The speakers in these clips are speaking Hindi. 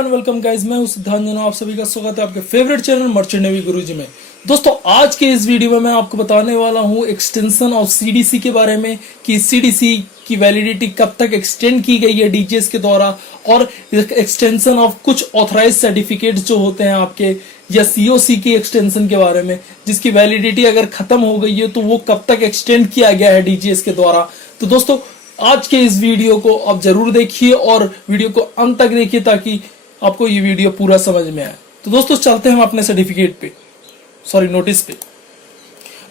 एंड वेलकम गाइस, मैं हूं सिद्धांत जनू। आप सभी का स्वागत है आपके फेवरेट चैनल मर्चेंट नेवी गुरुजी में। दोस्तों, आज के इस वीडियो में मैं आपको बताने वाला हूं एक्सटेंशन ऑफ सीडीसी के बारे में कि सीडीसी की वैलिडिटी कब तक एक्सटेंड की गई है डीजीएस के द्वारा, और एक्सटेंशन ऑफ कुछ ऑथराइज सर्टिफिकेट जो होते हैं आपके, या सीओसी की एक्सटेंशन के बारे में, जिसकी वैलिडिटी अगर खत्म हो गई है तो वो कब तक एक्सटेंड किया गया है डीजीएस के द्वारा। तो दोस्तों, आज के इस वीडियो को आप जरूर देखिए और वीडियो को अंत तक देखिए ताकि आपको ये वीडियो पूरा समझ में आए। तो दोस्तों, चलते हैं हम अपने सर्टिफिकेट पे, नोटिस पे।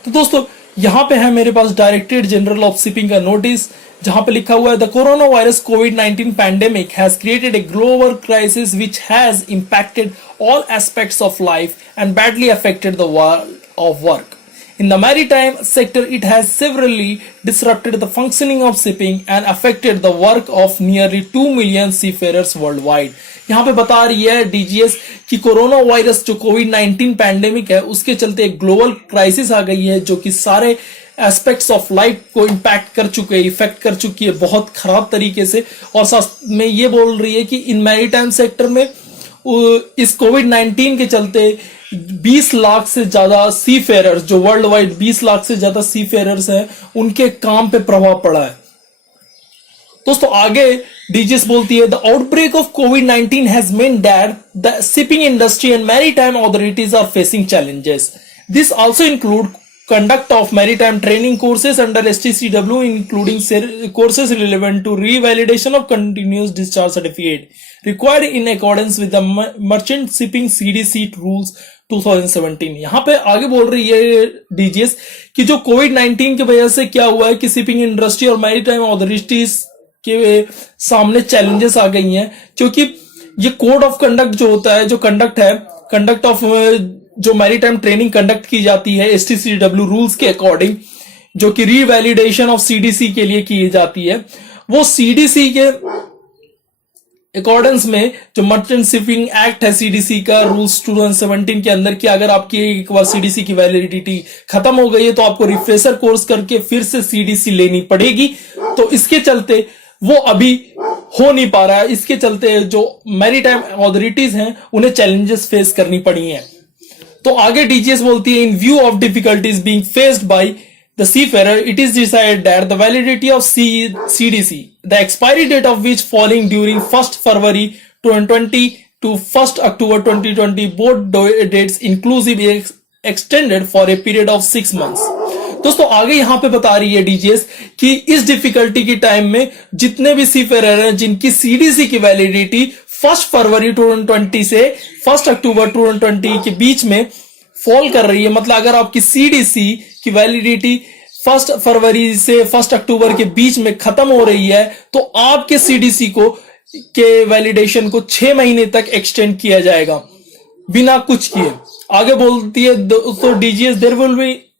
तो दोस्तों, यहाँ पे है मेरे पास डायरेक्टरेट जनरल ऑफ शिपिंग का नोटिस, जहां पे लिखा हुआ है the corona virus covid pandemic has created a global crisis which has impacted all aspects of life and badly affected the world of work. In the maritime sector, it has severely disrupted the functioning of shipping and affected the work of nearly 2 million seafarers worldwide. यहाँ पे बता रही है डीजीएस कि कोरोना वायरस जो कोविड-19 पैंडेमिक है, उसके चलते एक ग्लोबल क्राइसिस आ गई है जो कि सारे एस्पेक्ट्स ऑफ लाइफ को इम्पैक्ट कर चुके हैं, इफेक्ट कर चुकी है बहुत खराब तरीके से। और साथ में ये बोल रही है कि इन मैरीटाइम सेक्टर में इस कोविड-19 के चलते 20 लाख से ज्यादा सी फेरर्स, जो वर्ल्ड वाइड 20 लाख से ज्यादा सी फेरर्स हैं, उनके काम पे प्रभाव पड़ा है। दोस्तों, आगे डीजीएस बोलती है द आउटब्रेक ऑफ कोविड-19 has meant that the shipping industry and maritime authorities are facing challenges. This also include conduct of maritime training courses under STCW, including courses relevant to revalidation of continuous discharge certificate required in accordance with the merchant shipping CDC rules 2017. यहाँ पे आगे बोल रही है डीजीएस कि जो कोविड-19 की वजह से क्या हुआ है कि शिपिंग इंडस्ट्री और मैरीटाइम अथॉरिटीज के सामने चैलेंजेस आ गई हैं, क्योंकि ये कोड ऑफ कंडक्ट जो होता है, जो कंडक्ट ऑफ जो मैरीटाइम ट्रेनिंग कंडक्ट की जाती है एसटीसीडब्ल्यू रूल्स के अकॉर्डिंग, जो कि रीवैलिडेशन ऑफ सीडीसी के लिए की जाती है, वो सीडीसी के अकॉर्डेंस में जो मर्चेंट शिपिंग एक्ट है सीडीसी का रूल्स 2017 के अंदर, कि अगर आपकी एक बार सीडीसी की वैलिडिटी खत्म हो गई है तो आपको रिफ्रेशर कोर्स करके फिर से सीडीसी लेनी पड़ेगी। तो इसके चलते वो अभी हो नहीं पा रहा है। इसके चलते जो मैरीटाइम अथॉरिटीज हैं उन्हें चैलेंजेस फेस करनी पड़ी हैं। तो आगे डीजीएस बोलती है in view of difficulties being faced by the seafarer, it is decided that the validity of CDC, the expiry date of which falling during 1 February 2020 to 1 October 2020, both dates inclusive extended for a period of 6 months. दोस्तों, आगे यहां पे बता रही है डीजीएस कि इस डिफिकल्टी की टाइम में जितने भी सीफेरर हैं जिनकी सीडीसी की वैलिडिटी 1 फरवरी 2020 से 1 अक्टूबर 2020 के बीच में फॉल कर रही है, मतलब अगर आपकी सीडीसी की वैलिडिटी 1 फरवरी से 1 अक्टूबर के बीच में खत्म हो रही है, तो आपके सीडीसी को के वैलिडेशन को 6 महीने तक एक्सटेंड किया जाएगा बिना कुछ किए। आगे बोलती है तो DGS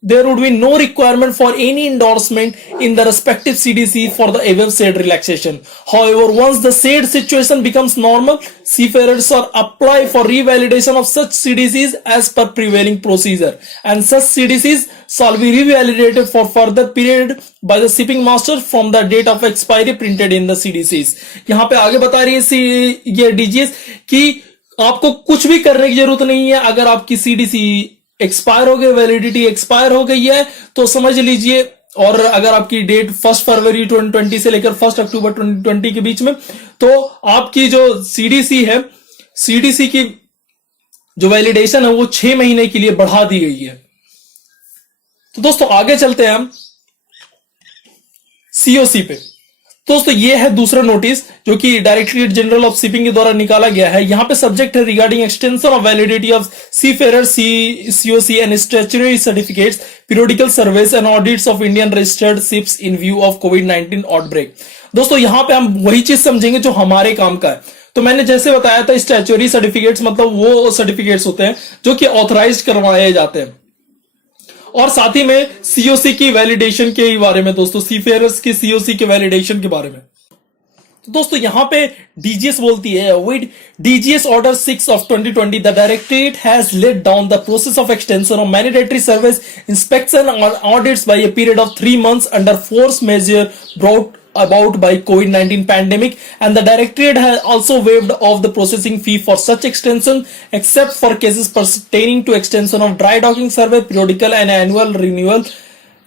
there would be no requirement for any endorsement in the respective CDC for the above said relaxation. However, once the said situation becomes normal, seafarers are apply for revalidation of such CDCs as per prevailing procedure, and such CDCs shall be revalidated for further period by the shipping master from the date of expiry printed in the CDCs. यहाँ पे आगे बता रही है ये डीजीएस कि आपको कुछ भी करने की जरूरत नहीं है। अगर आपकी सीडीसी एक्सपायर हो गई, वैलिडिटी एक्सपायर हो गई है, तो समझ लीजिए, और अगर आपकी डेट 1 फरवरी 2020 से लेकर 1 अक्टूबर 2020 के बीच में, तो आपकी जो सीडीसी है, सीडीसी की जो वैलिडेशन है वो 6 महीने के लिए बढ़ा दी गई है। तो दोस्तों, आगे चलते हैं हम सीओसी पे। दोस्तों, ये है दूसरा नोटिस जो कि डायरेक्टरेट जनरल ऑफ शिपिंग के द्वारा निकाला गया है। यहां पे सब्जेक्ट है regarding extension of validity of seafarer COC and statutory certificates, periodical surveys and audits of Indian registered ships in view of कोविड-19 आउटब्रेक। दोस्तों, यहां पे हम वही चीज समझेंगे जो हमारे काम का है। तो मैंने जैसे बताया था, स्टैट्यूटरी सर्टिफिकेट्स मतलब वो सर्टिफिकेट्स होते हैं जो कि ऑथराइज करवाए जाते हैं, और साथ ही में सीओसी की वैलिडेशन के बारे में, दोस्तों सीफेरर्स की सीओसी के वैलिडेशन के बारे में। तो दोस्तों, यहां पे डीजीएस बोलती है with DGS order 6 of 2020 the directorate has laid down the process of extension of mandatory service inspection और audits by a period of 3 months under force majeure brought about by COVID-19 pandemic, and the directorate has also waived off the processing fee for such extension except for cases pertaining to extension of dry docking survey, periodical and annual renewal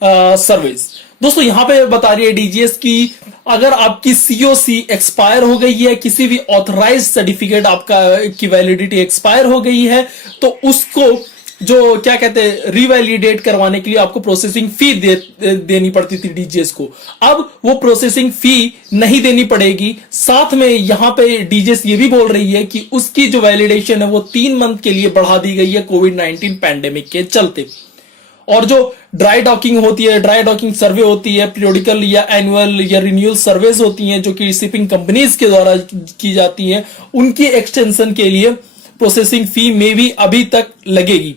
service. दोस्तों यहां पे बता रही है डीजीएस की अगर आपकी सीओसी एक्सपायर हो गई है, किसी भी ऑथराइज्ड सर्टिफिकेट आपका की वैलिडिटी एक्सपायर हो गई है, तो उसको जो क्या कहते हैं रिवैलिडेट करवाने के लिए आपको प्रोसेसिंग फी देनी पड़ती थी डीजीएस को। अब वो प्रोसेसिंग फी नहीं देनी पड़ेगी। साथ में यहां पे डीजीएस ये भी बोल रही है कि उसकी जो वैलिडेशन है वो 3 मंथ के लिए बढ़ा दी गई है कोविड-19 पैंडेमिक के चलते। और जो ड्राई डॉकिंग होती है, ड्राई डॉकिंग सर्वे होती है, पीरियोडिकल या एनुअल या रिन्यूअल सर्वेज होती हैं जो कि शिपिंग कंपनीज के द्वारा की जाती हैं, उनकी एक्सटेंशन के लिए प्रोसेसिंग फी में भी अभी तक लगेगी।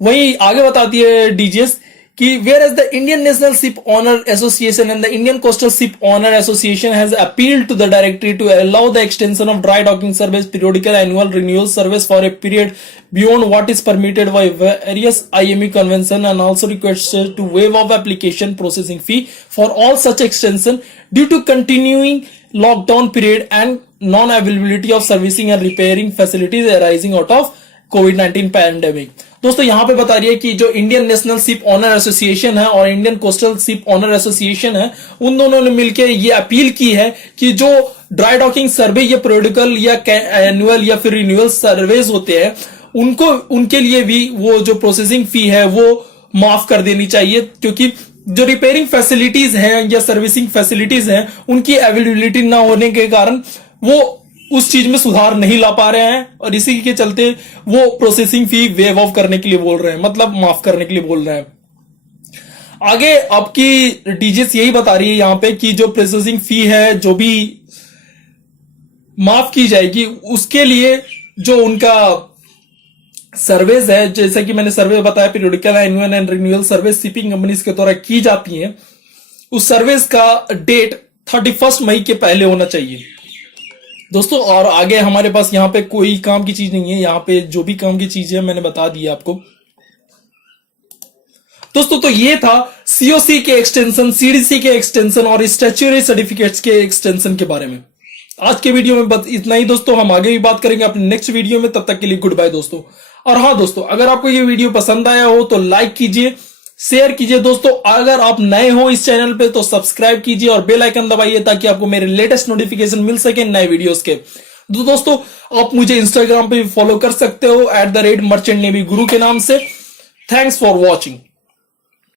वहीं आगे बताती है डीजीएस कि whereas the Indian national ship owner association and the Indian coastal ship owner association has appealed to the directory to allow the extension of dry docking service, periodical annual renewal service for a period beyond what is permitted by various IME convention, and also requested to waive off application processing fee for all such extension due to continuing lockdown period and non-availability of servicing and repairing facilities arising out of COVID-19 pandemic. दोस्तों यहां पे बता रही है कि जो Indian national ship owner association है और Indian coastal ship owner association है, उन दोनों ने मिलकर ये अपील की है कि जो ड्राई डॉकिंग सर्वे या पीरियोडिकल या एनुअल या फिर रिन्यूअल सर्वेज होते हैं उनको उनके लिए भी वो जो प्रोसेसिंग फी है वो माफ कर देनी चाहिए, क्योंकि जो रिपेयरिंग फैसिलिटीज हैं या सर्विसिंग फैसिलिटीज हैं उनकी अवेलेबिलिटी ना होने के कारण वो उस चीज में सुधार नहीं ला पा रहे हैं और इसी के चलते वो प्रोसेसिंग फी वेव ऑफ करने के लिए बोल रहे हैं, मतलब माफ करने के लिए बोल रहे हैं। आगे आपकी डीजीएस यही बता रही है यहां पे कि जो प्रोसेसिंग फी है जो भी माफ की जाएगी उसके लिए जो उनका सर्वेज है, जैसे कि मैंने सर्वे बताया periodical annual and renewal service shipping companies के द्वारा की जाती हैं, उस सर्विस का डेट 31 मई के पहले होना चाहिए दोस्तों। और आगे हमारे पास यहाँ पे कोई काम की चीज नहीं है, यहाँ पे जो भी काम की चीज है मैंने बता दी आपको दोस्तों। तो ये था सीओसी के एक्सटेंशन, सीडीसी के एक्सटेंशन और स्टैट्यूटरी सर्टिफिकेट्स के एक्सटेंशन के बारे में। आज के वीडियो में बस इतना ही दोस्तों, हम आगे भी बात करेंगे अपने नेक्स्ट वीडियो में। तब तक के लिए गुड बाय दोस्तों। और हाँ दोस्तों, अगर आपको ये वीडियो पसंद आया हो तो लाइक कीजिए, शेयर कीजिए दोस्तों। अगर आप नए हो इस चैनल पे तो सब्सक्राइब कीजिए और बेल आइकन दबाइए ताकि आपको मेरे लेटेस्ट नोटिफिकेशन मिल सके नए वीडियोस के। दोस्तों आप मुझे इंस्टाग्राम पे भी फॉलो कर सकते हो @merchantnavy guru के नाम से। Thanks for watching.